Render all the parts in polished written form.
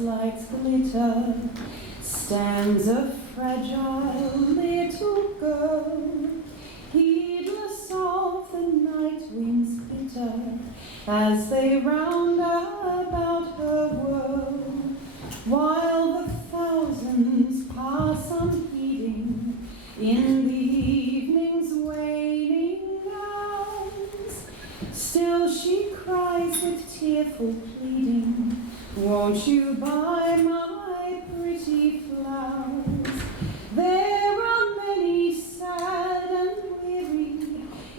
lights glitter, stands a fragile little girl, heedless of the night winds bitter, as they round about her world, while the thousands pass unheeding in the evening's waning hours. Still she cries with tearful pleading, won't you buy my pretty flowers? There are many sad and weary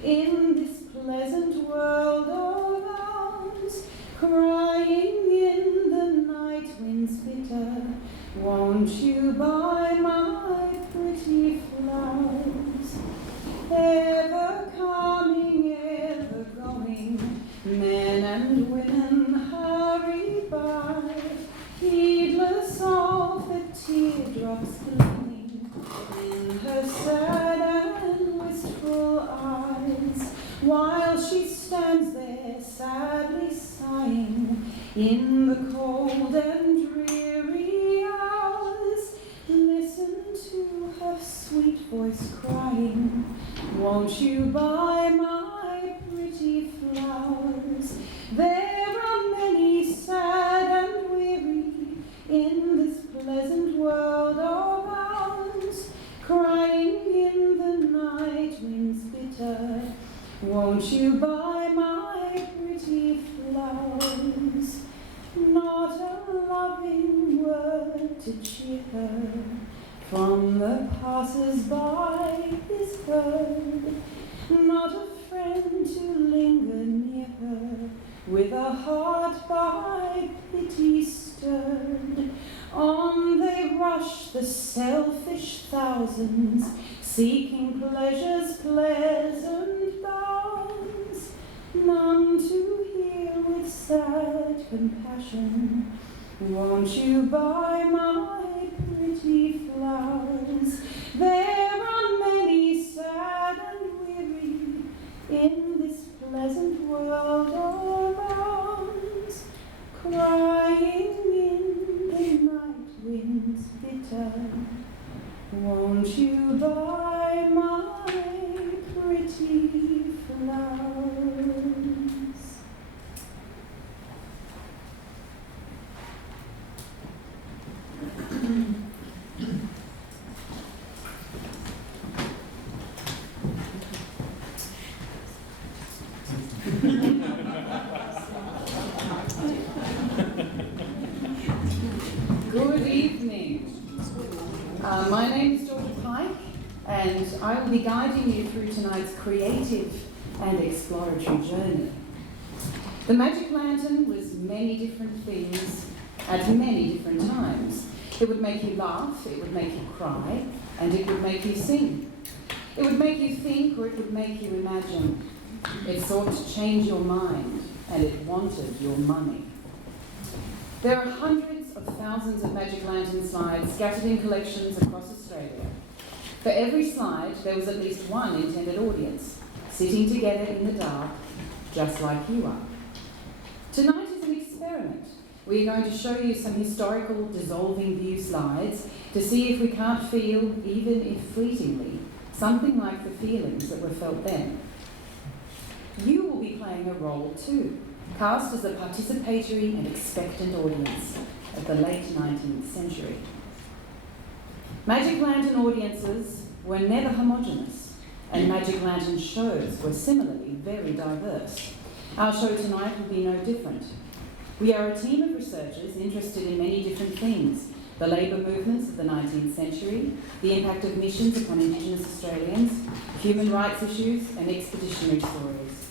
in this pleasant world of ours, crying in the night winds bitter, won't you buy my pretty flowers? Ever coming, ever going, men and women hurry by, heedless of the teardrops gleaming in her sad and wistful eyes, while she stands there sadly sighing in the cold and dreary hours. Listen to her sweet voice crying, won't you buy my pretty flowers? There are many sad and weary in this pleasant world of ours, crying in the night winds bitter, won't you buy my pretty flowers? Not a loving word to cheer her from the passers-by is heard, not a friend to linger near her with a heart by pity stirred. On they rush, the selfish thousands, seeking pleasure's pleasant bounds, none to hear with sad compassion, won't you buy my pretty flowers? There are many sad and weary in this pleasant world of ours, crying in the night winds bitter, won't you buy my pretty flowers? Good evening. My name is Georgia Pike, and I will be guiding you through tonight's creative and exploratory journey. The Magic Lantern was many different things at many different times. It would make you laugh, it would make you cry, and it would make you sing. It would make you think, or it would make you imagine. It sought to change your mind, and it wanted your money. There are hundreds of thousands of Magic Lantern slides scattered in collections across Australia. For every slide, there was at least one intended audience, sitting together in the dark, just like you are. Tonight is an experiment. We are going to show you some historical dissolving view slides to see if we can't feel, even if fleetingly, something like the feelings that were felt then. You will be playing a role too, cast as a participatory and expectant audience of the late 19th century. Magic Lantern audiences were never homogenous, and Magic Lantern shows were similarly very diverse. Our show tonight will be no different. We are a team of researchers interested in many different things: the labour movements of the 19th century, the impact of missions upon Indigenous Australians, human rights issues, and expeditionary stories.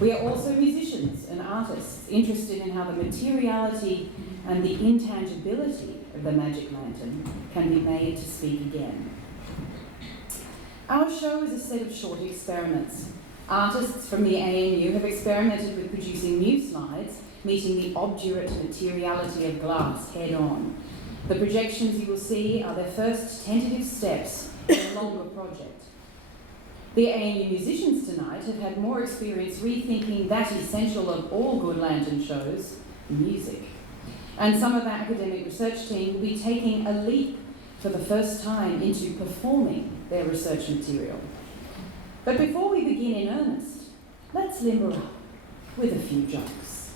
We are also musicians and artists interested in how the materiality and the intangibility of the Magic Lantern can be made to speak again. Our show is a set of short experiments. Artists from the ANU have experimented with producing new slides, meeting the obdurate materiality of glass head-on. The projections you will see are their first tentative steps in a longer project. The ANU musicians tonight have had more experience rethinking that essential of all good lantern shows, music. And some of our academic research team will be taking a leap for the first time into performing their research material. But before we begin in earnest, let's limber up with a few jokes.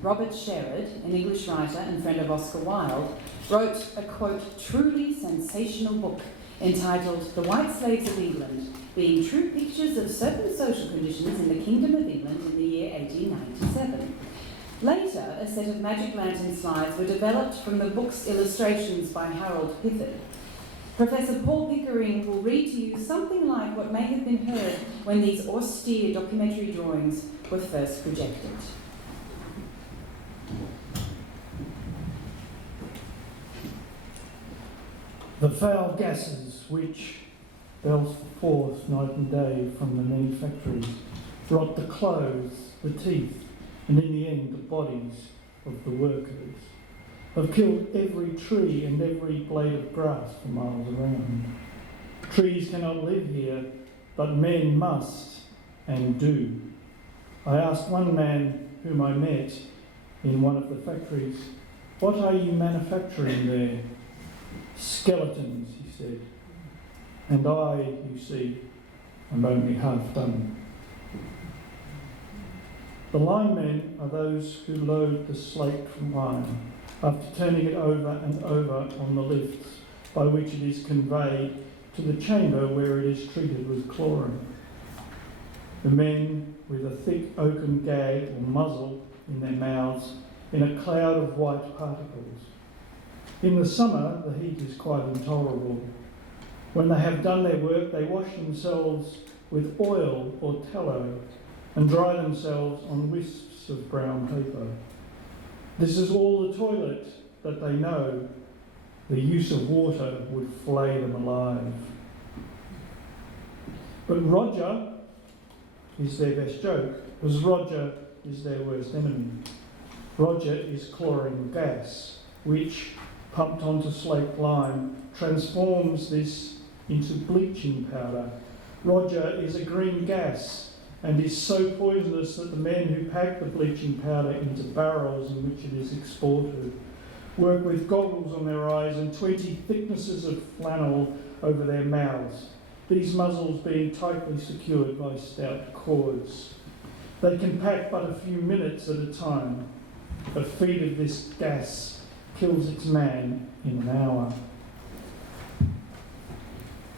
Robert Sherrod, an English writer and friend of Oscar Wilde, wrote a, quote, truly sensational book entitled The White Slaves of England, being true pictures of certain social conditions in the Kingdom of England in the year 1897. Later, a set of magic lantern slides were developed from the book's illustrations by Harold Pifford. Professor Paul Pickering will read to you something like what may have been heard when these austere documentary drawings were first projected. The foul gases which belch forth night and day from the many factories rot the clothes, the teeth, and in the end the bodies of the workers, have killed every tree and every blade of grass for miles around. Trees cannot live here, but men must and do. I asked one man whom I met in one of the factories, "What are you manufacturing there?" "Skeletons," he said. "And I, you see, am only half done." The linemen are those who load the slate from iron after turning it over and over on the lifts by which it is conveyed to the chamber where it is treated with chlorine. The men with a thick oaken gag or muzzle in their mouths in a cloud of white particles. In the summer, the heat is quite intolerable. When they have done their work, they wash themselves with oil or tallow and dry themselves on wisps of brown paper. This is all the toilet that they know. The use of water would flay them alive. But Roger is their best joke, because Roger is their worst enemy. Roger is chlorine gas, which, pumped onto slaked lime, transforms this into bleaching powder. Roger is a green gas and is so poisonous that the men who pack the bleaching powder into barrels in which it is exported work with goggles on their eyes and 20 thicknesses of flannel over their mouths, these muzzles being tightly secured by stout cords. They can pack but a few minutes at a time. A feed of this gas kills its man in an hour.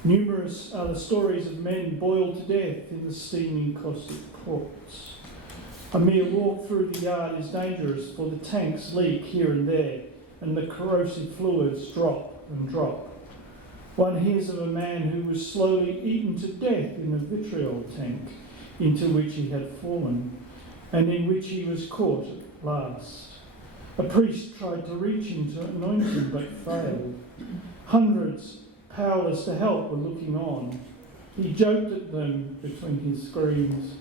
Numerous are the stories of men boiled to death in the steaming caustic pots. A mere walk through the yard is dangerous, for the tanks leak here and there, and the corrosive fluids drop and drop. One hears of a man who was slowly eaten to death in a vitriol tank into which he had fallen, and in which he was caught at last. A priest tried to reach him to anoint him, but failed. Hundreds, powerless to help, were looking on. He joked at them between his screams.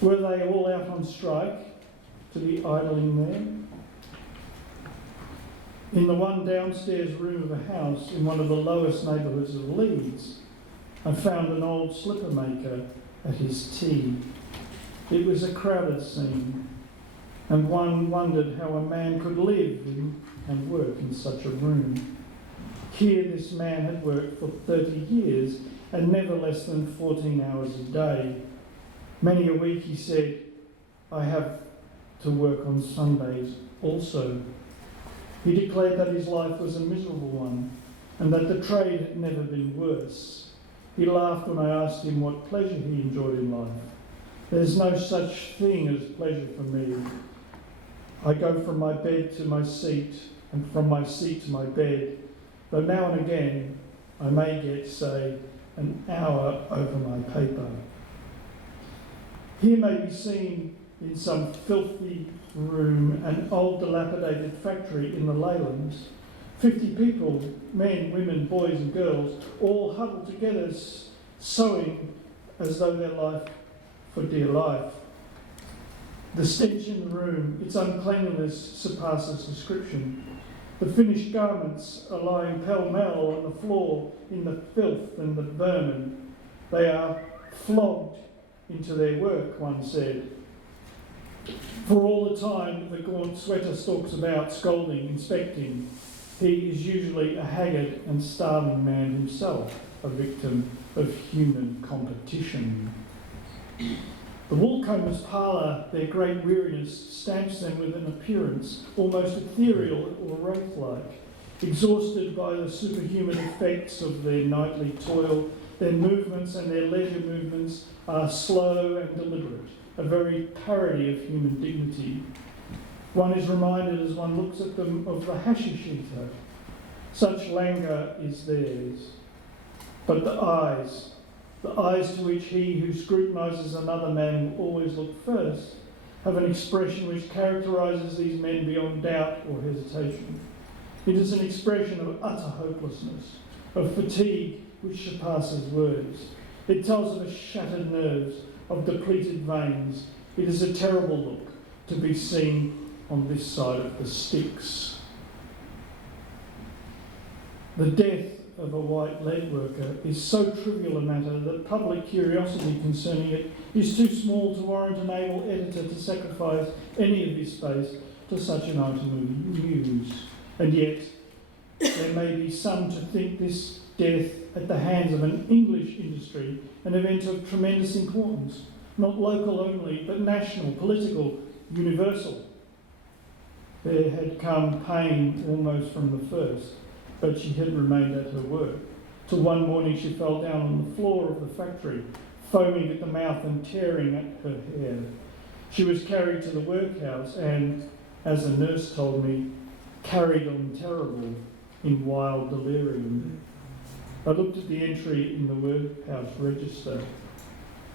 Were they all out on strike to be idling there? In the one downstairs room of a house in one of the lowest neighbourhoods of Leeds, I found an old slipper maker at his tea. It was a crowded scene, and one wondered how a man could live in and work in such a room. Here this man had worked for 30 years and never less than 14 hours a day. Many a week, he said, I have to work on Sundays also. He declared that his life was a miserable one and that the trade had never been worse. He laughed when I asked him what pleasure he enjoyed in life. There's no such thing as pleasure for me. I go from my bed to my seat and from my seat to my bed, though now and again I may get, say, an hour over my paper. Here may be seen in some filthy room an old dilapidated factory in the Leylands. 50 people, men, women, boys and girls, all huddled together sewing as though their life for dear life. The stench in the room, its uncleanliness surpasses description. The finished garments are lying pell-mell on the floor in the filth and the vermin. They are flogged into their work, one said. For all the time the gaunt sweater stalks about, scolding, inspecting. He is usually a haggard and starving man himself, a victim of human competition. The woolcomber's parlour, their great weariness, stamps them with an appearance almost ethereal or wraith-like. Exhausted by the superhuman effects of their nightly toil, their movements and their leisure movements are slow and deliberate, a very parody of human dignity. One is reminded as one looks at them of the hashish eater. Such languor is theirs. But the eyes to which he who scrutinises another man will always look first, have an expression which characterises these men beyond doubt or hesitation. It is an expression of utter hopelessness, of fatigue which surpasses words. It tells of shattered nerves, of depleted veins. It is a terrible look to be seen on this side of the sticks. The death of a white lead worker is so trivial a matter that public curiosity concerning it is too small to warrant an able editor to sacrifice any of his space to such an item of news. And yet, there may be some to think this death at the hands of an English industry an event of tremendous importance, not local only, but national, political, universal. There had come pain almost from the first, but she had remained at her work, till one morning she fell down on the floor of the factory, foaming at the mouth and tearing at her hair. She was carried to the workhouse and, as a nurse told me, carried on terrible in wild delirium. I looked at the entry in the workhouse register.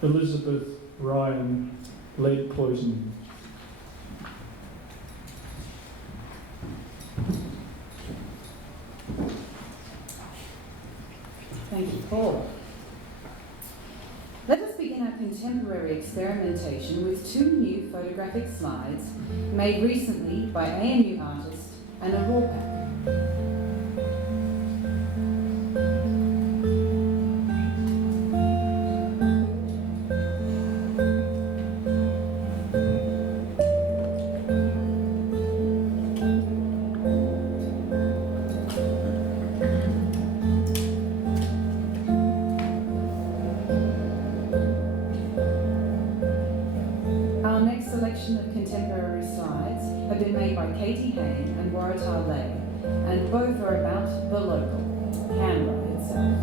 Elizabeth Ryan, lead poisoning. Thank you, Paul. Let us begin our contemporary experimentation with two new photographic slides made recently by ANU artist Anna Rorpak. Of contemporary slides have been made by Katie Hain and Waratah Lay, and both are about the local, Canberra itself.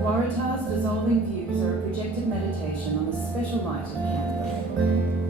Waratah's dissolving views are a projected meditation on the special light of Canberra.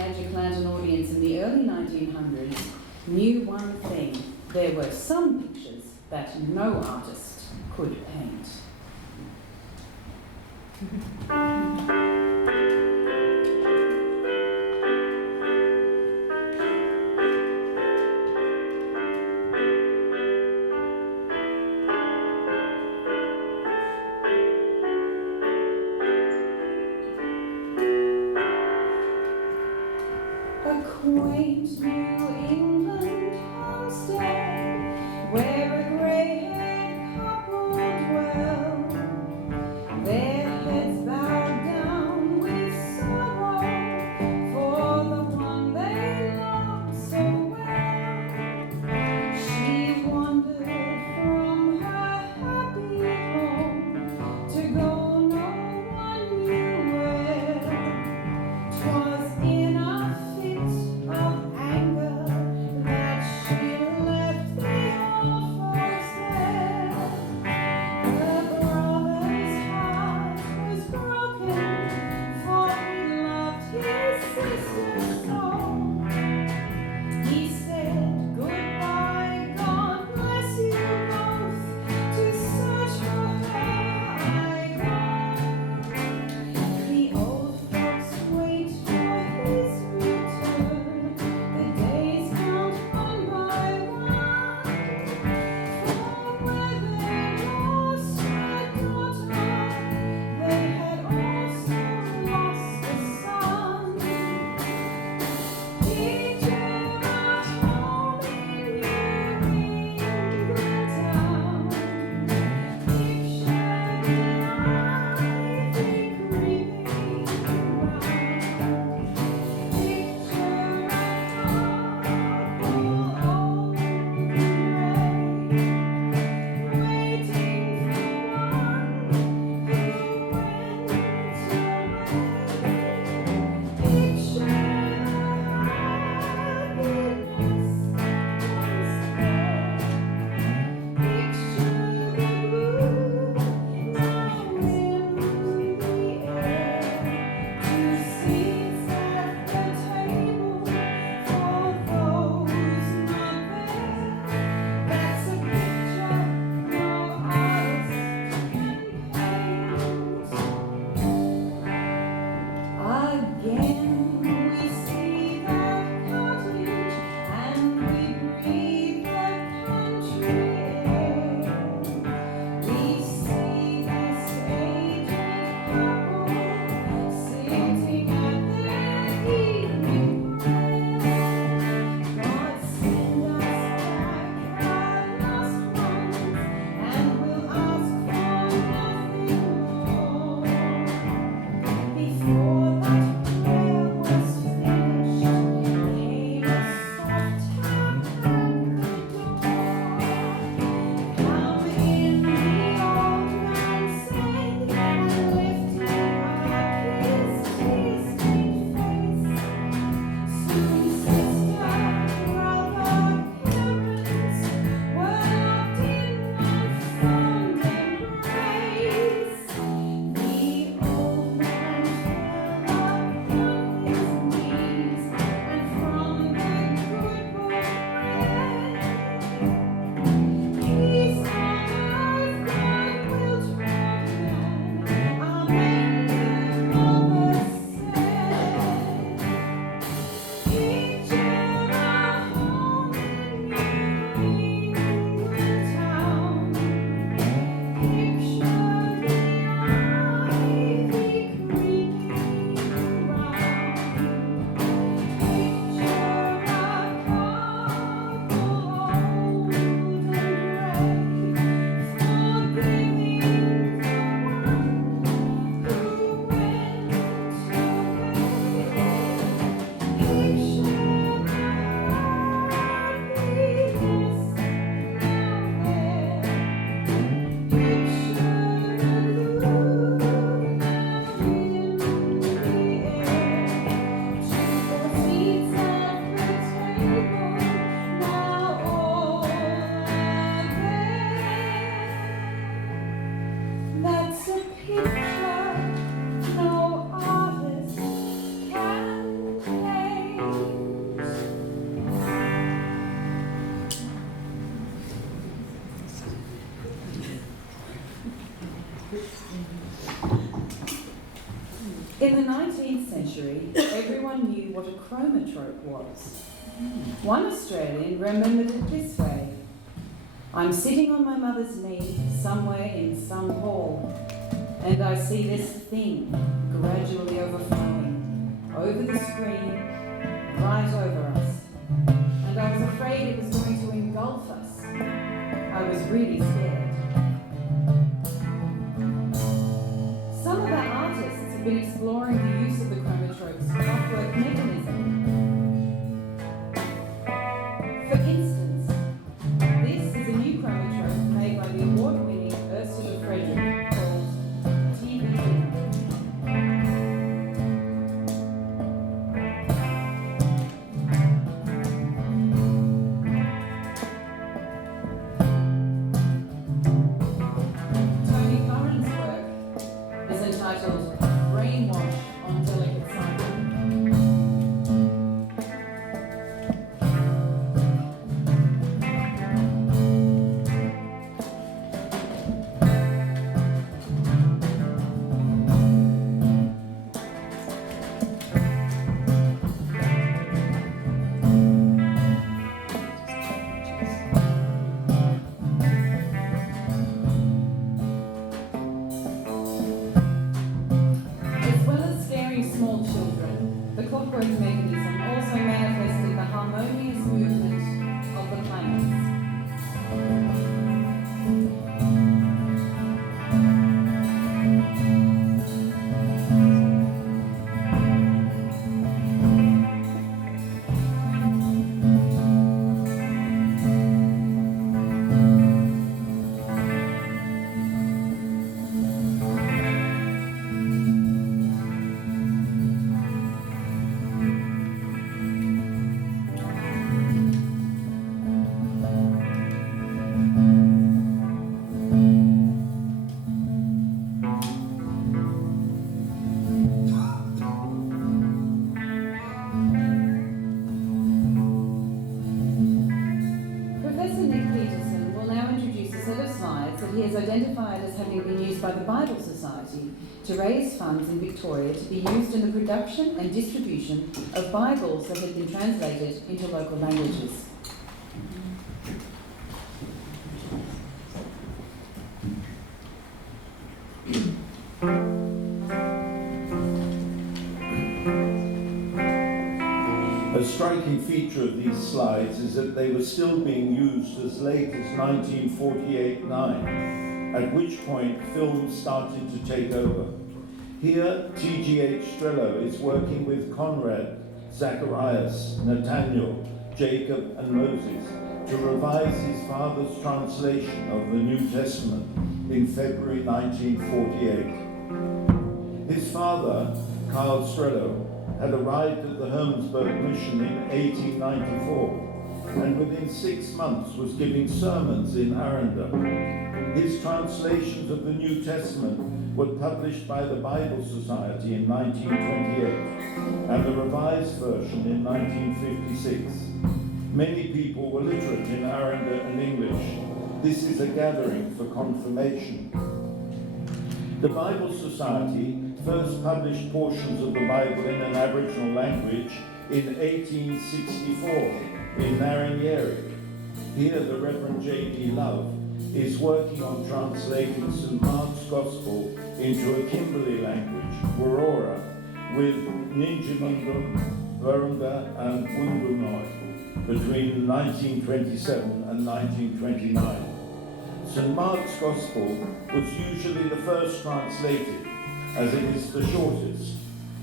Magic Lantern audience in the early 1900s knew one thing: there were some pictures that no artist could paint. A quaint New England homestead where a grey-haired couple dwell, their heads bowed down with sorrow for the one they loved so well. She wandered from her happy home to go no one knew where. 'Twas in a fit of anger In the 19th century, everyone knew what a chromatrope was. One Australian remembered it this way: I'm sitting on my mother's knee somewhere in some hall, and I see this thing gradually overflowing over the screen, right over us. And I was afraid it was going to engulf us. I was really scared. Some of our artists have been exploring the use of the chromatrope's clockwork mechanism. For instance, this is a new chromatrope made by the award-winning Ursula Frederick called TV Dinner. Tony Curran's work is entitled Brainwash on Delicate Cycle. As well as scaring small children, the clockwork mechanism also manifested the harmonious movement of the planets. Professor Nick Peterson will now introduce a set of slides that he has identified as having been used by the Bible Society to raise funds in Victoria to be used in the production and distribution of Bibles that had been translated into local languages. A striking feature of these slides is that they were still being used as late as 1948-9, at which point film started to take over. Here, T.G.H. Strello is working with Conrad, Zacharias, Nathaniel, Jacob, and Moses to revise his father's translation of the New Testament in February 1948. His father, Carl Strello, had arrived at the Hermsburg Mission in 1894 and within 6 months was giving sermons in Aranda. His translations of the New Testament were published by the Bible Society in 1928 and the revised version in 1956. Many people were literate in Aranda and English. This is a gathering for confirmation. The Bible Society first published portions of the Bible in an Aboriginal language in 1864 in Narranyeri. Here the Reverend J.D. Love is working on translating St. Mark's Gospel into a Kimberley language, Warora, with Ninjimundum, Virunga and Wundunoi between 1927 and 1929. St. Mark's Gospel was usually the first translated, as it is the shortest.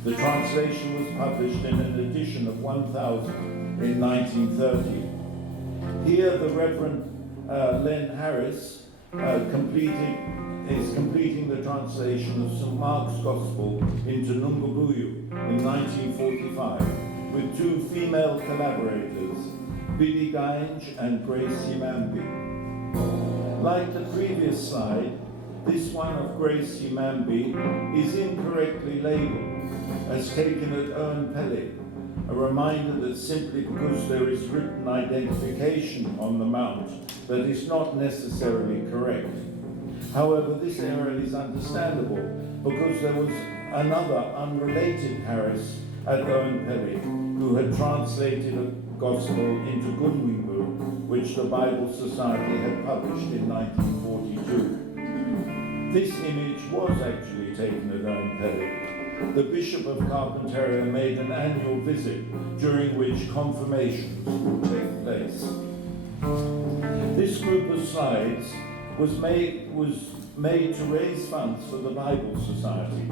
The translation was published in an edition of 1000 in 1930. Here the Reverend Len Harris is completing the translation of St. Mark's Gospel into Nungabuyu in 1945 with 2 female collaborators, Biddy Gainge and Grace Yimambi. Like the previous slide, this one of Grace Yimambi is incorrectly labelled as taken at Owen Pelly, a reminder that simply because there is written identification on the mount, that is not necessarily correct. However, this error is understandable because there was another unrelated Harris at Owen-Pelly who had translated a gospel into Gunwingu, which the Bible Society had published in 1942. This image was actually taken at Owen-Pelly. The Bishop of Carpentaria made an annual visit during which confirmations would take place. This group of slides was made to raise funds for the Bible Society.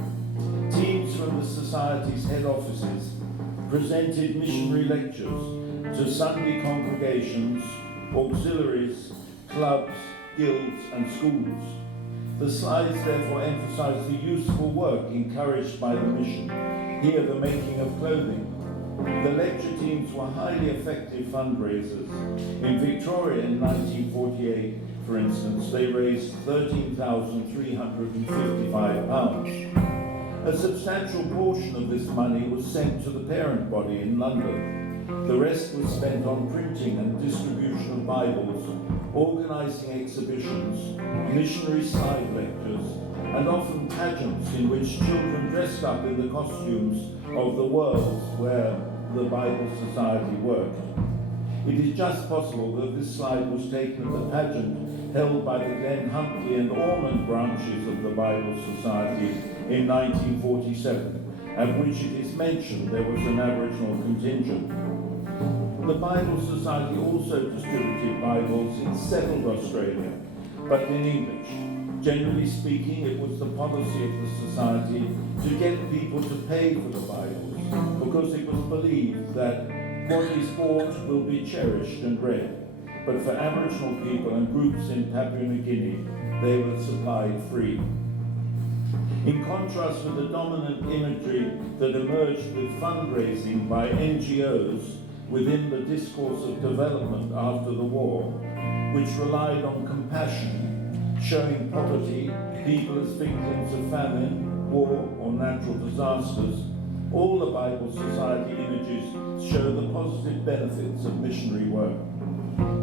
Teams from the Society's head offices presented missionary lectures to Sunday congregations, auxiliaries, clubs, guilds and schools. The slides therefore emphasize the useful work encouraged by the mission, here the making of clothing. The lecture teams were highly effective fundraisers. In Victoria in 1948, for instance, they raised £13,355. A substantial portion of this money was sent to the parent body in London. The rest was spent on printing and distribution of Bibles, organising exhibitions, missionary slide lectures, and often pageants in which children dressed up in the costumes of the worlds where the Bible Society worked. It is just possible that this slide was taken at the pageant held by the Glen Huntly and Ormond branches of the Bible Society in 1947, at which it is mentioned there was an Aboriginal contingent. The Bible Society also distributed Bibles in settled Australia, but in English. Generally speaking, it was the policy of the Society to get people to pay for the Bibles, because it was believed that what is bought will be cherished and read. But for Aboriginal people and groups in Papua New Guinea, they were supplied free. In contrast with the dominant imagery that emerged with fundraising by NGOs within the discourse of development after the war, which relied on compassion, showing poverty, people as victims of famine, war, or natural disasters, all the Bible Society images show the positive benefits of missionary work.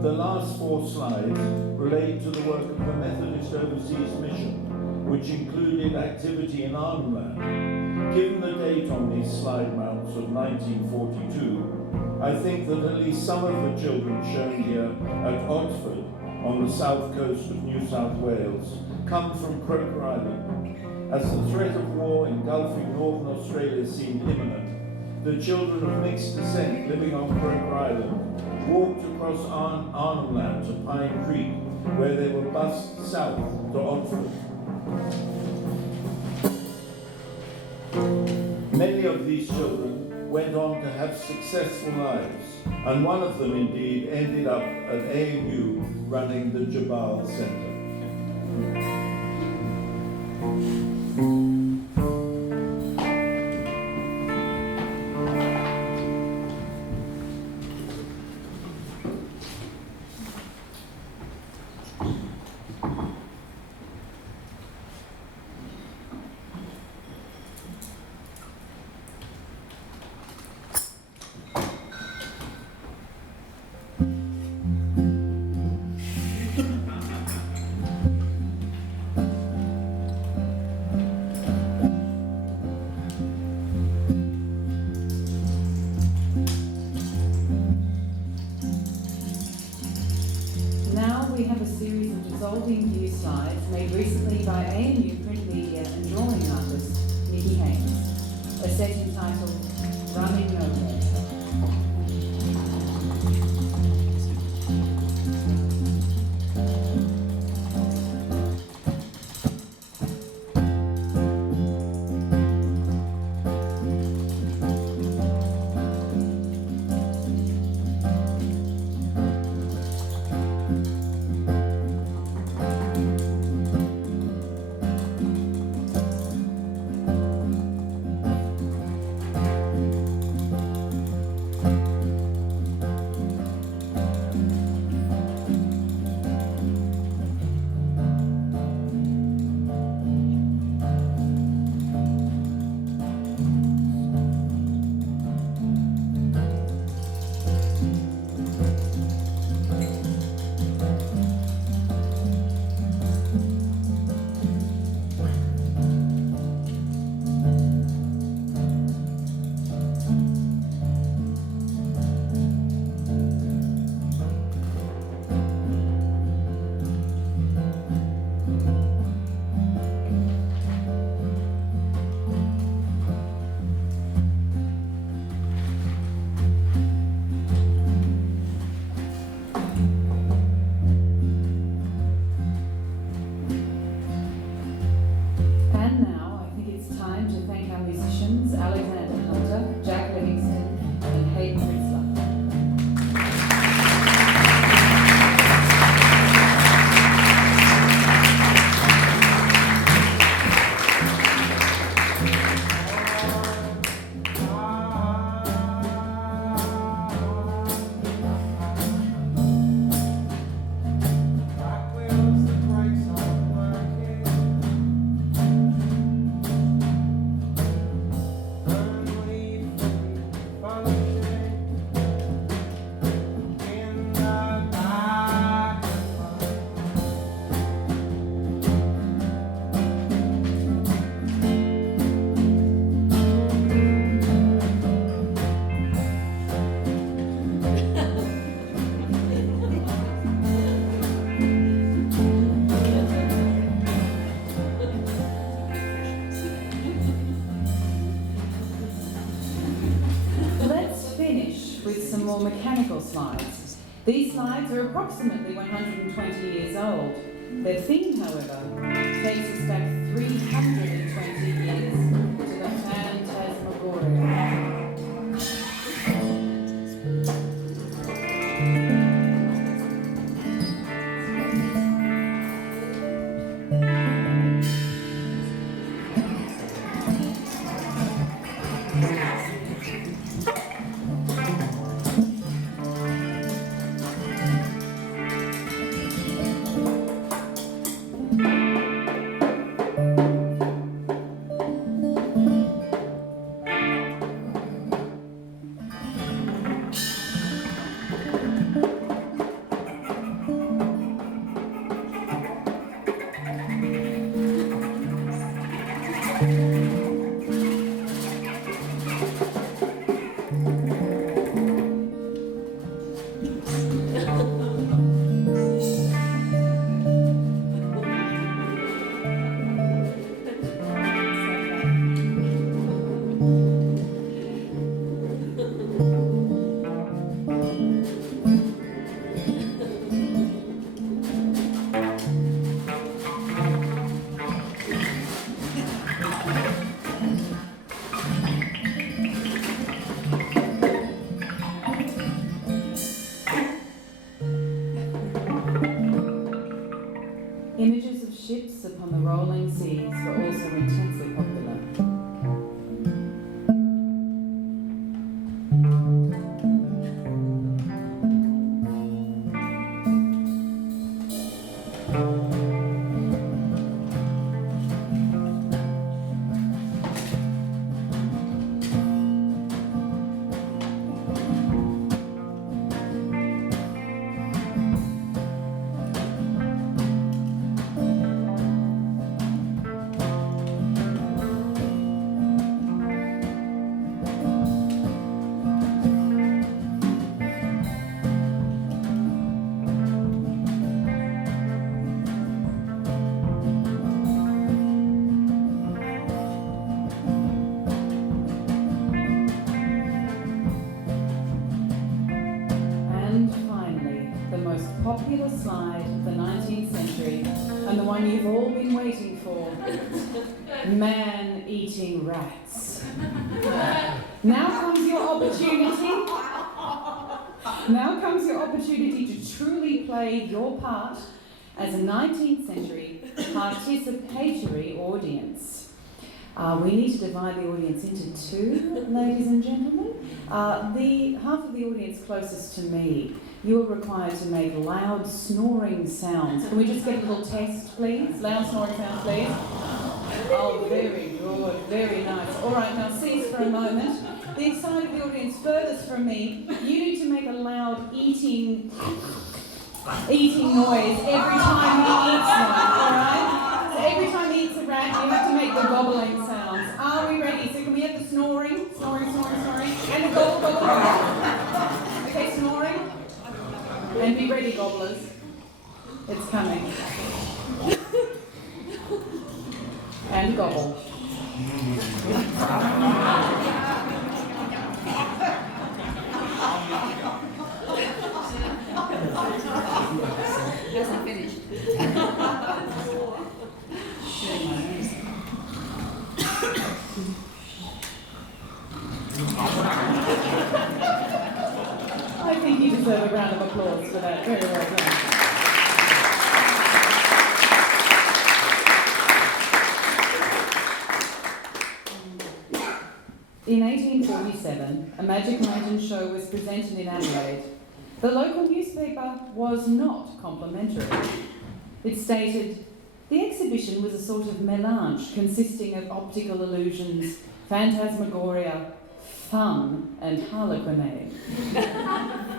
The last 4 slides relate to the work of the Methodist Overseas Mission, which included activity in Arnhem Land. Given the date on these slide mounts of 1942, I think that at least some of the children shown here at Oxford, on the south coast of New South Wales, come from Croker Island. As the threat of war engulfing northern Australia seemed imminent, the children of mixed descent living on Croker Island walked across Arnhem Land to Pine Creek, where they were bused south to Oxford. Many of these children went on to have successful lives, and one of them indeed ended up at ANU running the Jabal Centre. We have a series of dissolving view slides made recently by ANU print media and drawing artist Nikki Haynes, a set entitled Running Nowhere. more mechanical slides. These slides are approximately 120 years old. Their theme, however, takes us back 320 years to the Phantasmagoria. Images of ships upon the rolling seas were also intensely popular. Popular slide of the 19th century, and the one you've all been waiting for, man-eating rats. Now comes your opportunity. Now comes your opportunity to truly play your part as a 19th century participatory audience. We need to divide the audience into two, ladies and gentlemen. The half of the audience closest to me, you are required to make loud snoring sounds. Can we just get a little test, please? Loud snoring sounds, please. Oh, very good, very nice. All right, now cease for a moment. The side of the audience furthest from me, you need to make a loud eating noise every time he eats one, all right? So every time he eats a rat, you have to make the gobbling sounds. Are we ready? So can we have the snoring, and the gobble. Okay, snoring. And be ready, gobblers. It's coming. And gobble. Hasn't finished. I think you deserve a round of applause for that. Very well done. In 1847, a Magic Lantern show was presented in Adelaide. The local newspaper was not complimentary. It stated, the exhibition was a sort of melange consisting of optical illusions, phantasmagoria, fun and harlequinade.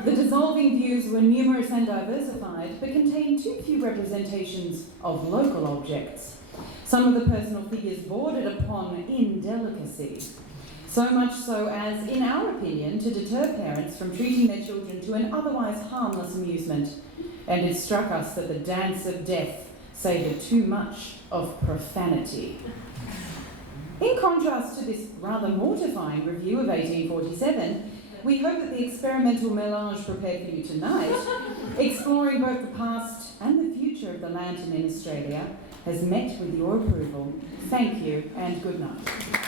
The dissolving views were numerous and diversified, but contained too few representations of local objects. Some of the personal figures bordered upon indelicacy, so much so as, in our opinion, to deter parents from treating their children to an otherwise harmless amusement, and it struck us that the dance of death savoured too much of profanity. In contrast to this rather mortifying review of 1847, we hope that the experimental melange prepared for you tonight, exploring both the past and the future of the lantern in Australia, has met with your approval. Thank you and good night.